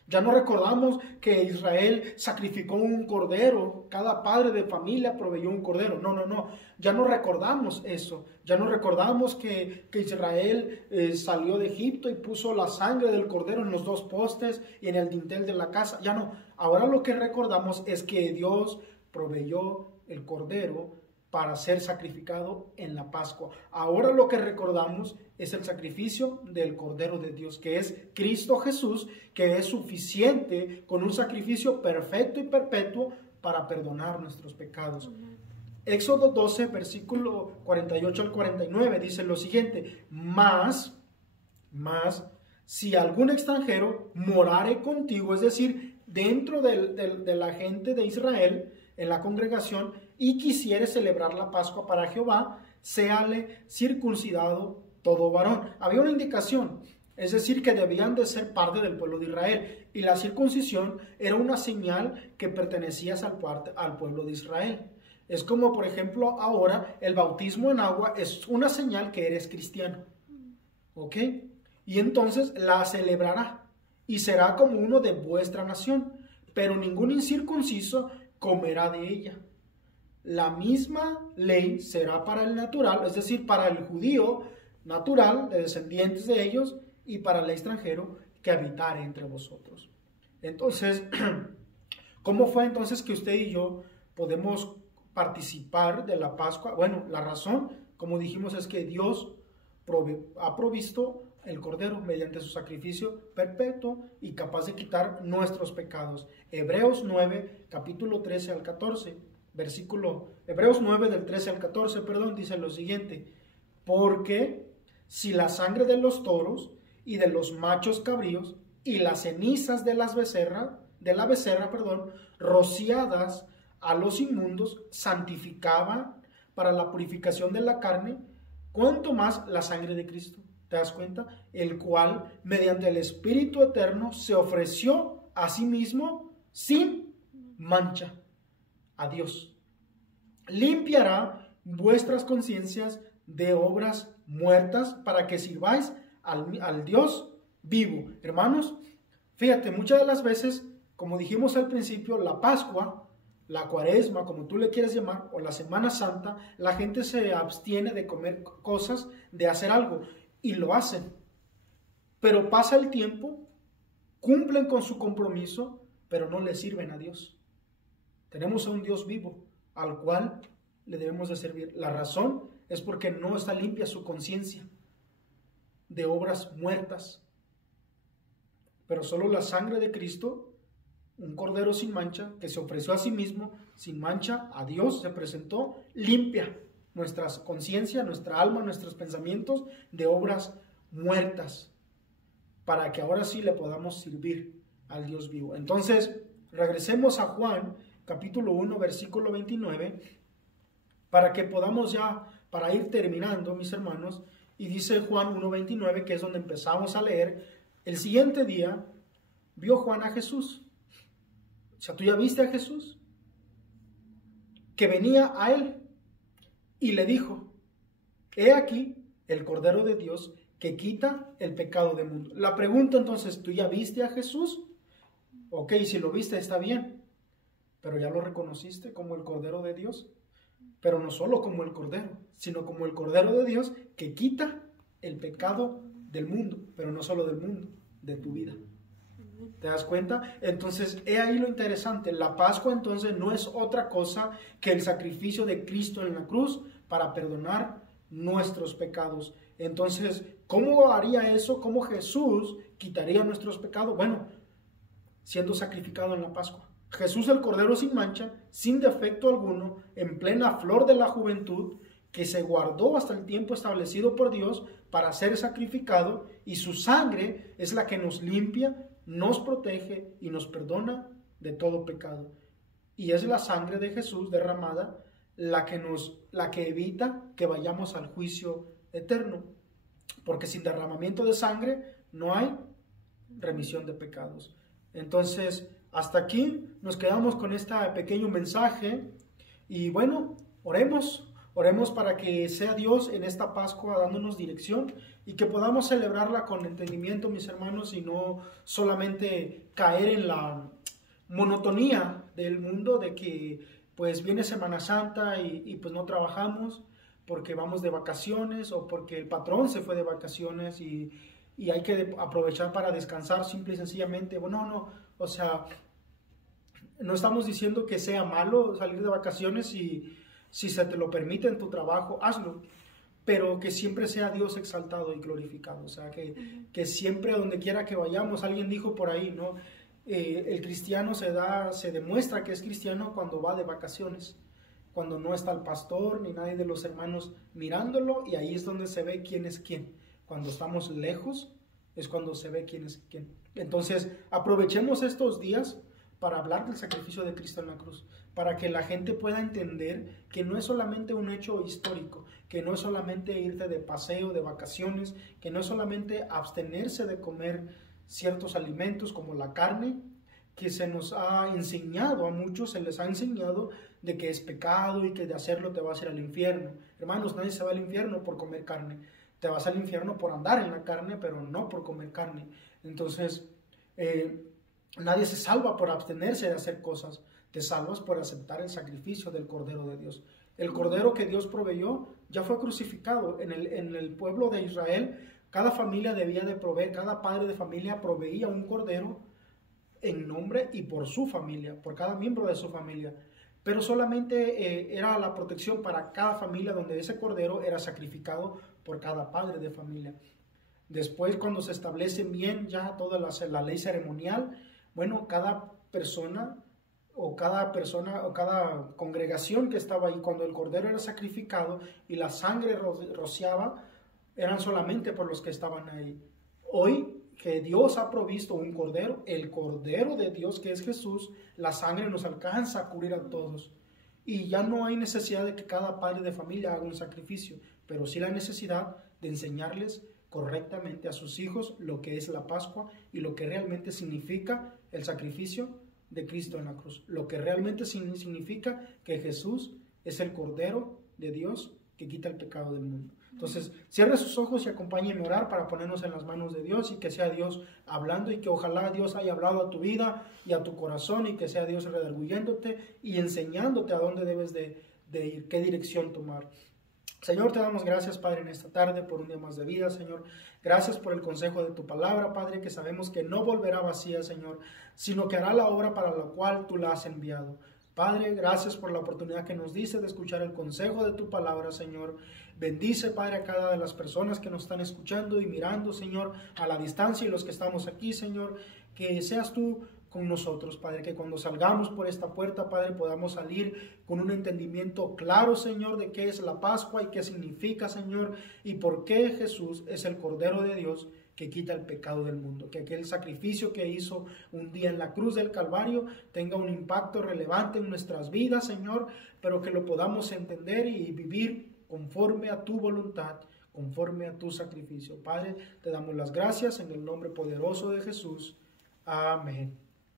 Ya no recordamos que Israel sacrificó un cordero, cada padre de familia proveyó un cordero. No. Ya no recordamos eso. Ya no recordamos que Israel salió de Egipto y puso la sangre del cordero en los dos postes y en el dintel de la casa. Ya no. Ahora lo que recordamos es que Dios proveyó el cordero para ser sacrificado en la Pascua. Ahora lo que recordamos es el sacrificio del Cordero de Dios, que es Cristo Jesús, que es suficiente con un sacrificio perfecto y perpetuo para perdonar nuestros pecados. Éxodo 12, versículo 48 al 49 dice lo siguiente: Mas, si algún extranjero morare contigo, es decir, dentro de la gente de Israel, en la congregación, y quisiere celebrar la Pascua para Jehová, séale circuncidado todo varón. Había una indicación, es decir, que debían de ser parte del pueblo de Israel, y la circuncisión era una señal que pertenecías al pueblo de Israel. Es como, por ejemplo, ahora el bautismo en agua es una señal que eres cristiano, ¿ok? Y entonces la celebrará, y será como uno de vuestra nación, pero ningún incircunciso comerá de ella. La misma ley será para el natural, es decir, para el judío natural, de descendientes de ellos, y para el extranjero que habitare entre vosotros. Entonces, ¿cómo fue entonces que usted y yo podemos participar de la Pascua? Bueno, la razón, como dijimos, es que Dios ha provisto el Cordero mediante su sacrificio perpetuo y capaz de quitar nuestros pecados. Hebreos 9, capítulo 13 al 14, Hebreos 9 del 13 al 14, dice lo siguiente: porque si la sangre de los toros y de los machos cabríos y las cenizas de la becerra, rociadas a los inmundos, santificaban para la purificación de la carne, cuánto más la sangre de Cristo. ¿Te das cuenta? El cual, mediante el Espíritu Eterno, se ofreció a sí mismo sin mancha a Dios. Limpiará vuestras conciencias de obras muertas para que sirváis al Dios vivo. Hermanos, fíjate, muchas de las veces, como dijimos al principio, la Pascua, la Cuaresma, como tú le quieres llamar, o la Semana Santa, la gente se abstiene de comer cosas, de hacer algo, y lo hacen. Pero pasa el tiempo, cumplen con su compromiso, pero no le sirven a Dios. Tenemos a un Dios vivo, al cual le debemos de servir. La razón es porque no está limpia su conciencia de obras muertas. Pero solo la sangre de Cristo, un cordero sin mancha, que se ofreció a sí mismo, sin mancha, a Dios, se presentó, limpia nuestra conciencia, nuestra alma, nuestros pensamientos de obras muertas, para que ahora sí le podamos servir al Dios vivo. Entonces, regresemos a Juan, capítulo 1, versículo 29, para que podamos ya, para ir terminando, mis hermanos, y dice Juan 1:29, que es donde empezamos a leer, el siguiente día vio Juan a Jesús. O sea, tú ya viste a Jesús, que venía a él, y le dijo, he aquí el Cordero de Dios que quita el pecado del mundo. La pregunta entonces, ¿tú ya viste a Jesús? Ok, si lo viste está bien, pero ya lo reconociste como el Cordero de Dios. Pero no solo como el Cordero, sino como el Cordero de Dios que quita el pecado del mundo, pero no solo del mundo, de tu vida. ¿Te das cuenta? Entonces, he ahí lo interesante. La Pascua entonces no es otra cosa que el sacrificio de Cristo en la cruz para perdonar nuestros pecados. Entonces, ¿cómo haría eso? ¿Cómo Jesús quitaría nuestros pecados? Bueno, siendo sacrificado en la Pascua. Jesús el Cordero sin mancha, sin defecto alguno, en plena flor de la juventud, que se guardó hasta el tiempo establecido por Dios para ser sacrificado, y su sangre es la que nos limpia, nos protege y nos perdona de todo pecado. Y es la sangre de Jesús derramada la que evita que vayamos al juicio eterno, porque sin derramamiento de sangre no hay remisión de pecados. Entonces, hasta aquí nos quedamos con este pequeño mensaje y bueno, oremos para que sea Dios en esta Pascua dándonos dirección y que podamos celebrarla con entendimiento, mis hermanos, y no solamente caer en la monotonía del mundo de que pues viene Semana Santa y pues no trabajamos porque vamos de vacaciones o porque el patrón se fue de vacaciones y hay que aprovechar para descansar simple y sencillamente. Bueno, no, o sea, no estamos diciendo que sea malo salir de vacaciones y si se te lo permite en tu trabajo, hazlo, pero que siempre sea Dios exaltado y glorificado. O sea, que siempre donde quiera que vayamos, alguien dijo por ahí, ¿no? El cristiano se demuestra que es cristiano cuando va de vacaciones, cuando no está el pastor ni nadie de los hermanos mirándolo, y ahí es donde se ve quién es quién. Cuando estamos lejos es cuando se ve quién es quién. Entonces, aprovechemos estos días para hablar del sacrificio de Cristo en la cruz, para que la gente pueda entender que no es solamente un hecho histórico, que no es solamente irte de paseo, de vacaciones, que no es solamente abstenerse de comer ciertos alimentos como la carne, que se nos ha enseñado, a muchos se les ha enseñado de que es pecado y que de hacerlo te vas a ir al infierno. Hermanos, nadie se va al infierno por comer carne. Te vas al infierno por andar en la carne, pero no por comer carne. Entonces, nadie se salva por abstenerse de hacer cosas. Te salvas por aceptar el sacrificio del Cordero de Dios. El Cordero que Dios proveyó ya fue crucificado. En el pueblo de Israel, cada familia debía de proveer, cada padre de familia proveía un Cordero en nombre y por su familia, por cada miembro de su familia. Pero solamente era la protección para cada familia, donde ese Cordero era sacrificado por cada padre de familia. Después, cuando se establece bien ya toda la ley ceremonial, bueno, cada persona o cada congregación que estaba ahí, cuando el Cordero era sacrificado y la sangre rociaba, eran solamente por los que estaban ahí. Hoy que Dios ha provisto un Cordero, el Cordero de Dios que es Jesús, la sangre nos alcanza a cubrir a todos. Y ya no hay necesidad de que cada padre de familia haga un sacrificio, pero sí la necesidad de enseñarles correctamente a sus hijos lo que es la Pascua y lo que realmente significa el sacrificio de Cristo en la cruz. Lo que realmente significa que Jesús es el Cordero de Dios que quita el pecado del mundo. Entonces, cierre sus ojos y acompáñenme a orar para ponernos en las manos de Dios y que sea Dios hablando y que ojalá Dios haya hablado a tu vida y a tu corazón y que sea Dios redarguyéndote y enseñándote a dónde debes de ir, qué dirección tomar. Señor, te damos gracias, Padre, en esta tarde por un día más de vida, Señor. Gracias por el consejo de tu palabra, Padre, que sabemos que no volverá vacía, Señor, sino que hará la obra para la cual tú la has enviado. Padre, gracias por la oportunidad que nos diste de escuchar el consejo de tu palabra, Señor. Bendice, Padre, a cada de las personas que nos están escuchando y mirando, Señor, a la distancia y los que estamos aquí, Señor. Que seas tú con nosotros, Padre, que cuando salgamos por esta puerta, Padre, podamos salir con un entendimiento claro, Señor, de qué es la Pascua y qué significa, Señor, y por qué Jesús es el Cordero de Dios que quita el pecado del mundo. Que aquel sacrificio que hizo un día en la cruz del Calvario tenga un impacto relevante en nuestras vidas, Señor, pero que lo podamos entender y vivir conforme a tu voluntad, conforme a tu sacrificio. Padre, te damos las gracias en el nombre poderoso de Jesús. Amén.